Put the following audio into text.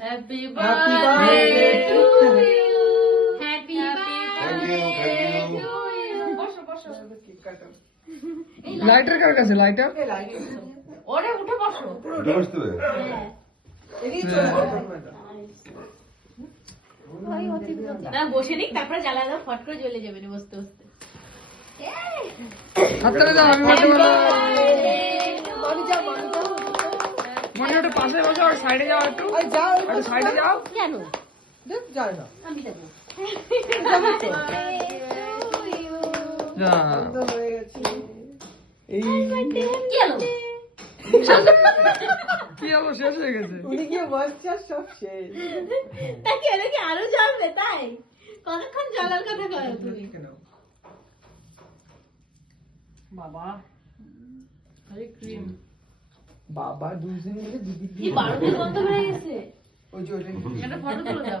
Happy birthday to you. Happy birthday to you. বসো বসো। Lighter কার কাছে লাইটার? ওরে উঠে বসো। উঠে বসতে হবে? না বসে নিক তারপরে জ্বালা দাও ফট করে জ্বলে যাবে না বসতে বসতে। হাততালি দাও আমি বলতে বলো। মনে ওটা পাশে বসো আর সাইডে যাও একটু। যাও একটু সাইডে যাও। কেন? দেখ যায় না আমি দেবো। যা তো হয়ে গেছে এই কি হলো? কি হলো শেষ হয়ে গেছে। উনি কি বাচ্চা সব শেষ তা কি হলো কি আরো জ্বলবে তাই? কতক্ষণ জ্বলার কথা কয় তুমি? বাবা আরে ক্রিম বাবা দুজন মিলে দিদি কি 12 বন্ধ হয়ে গেছে। ওই যে ওটা একটা ফটো তুলে দাও।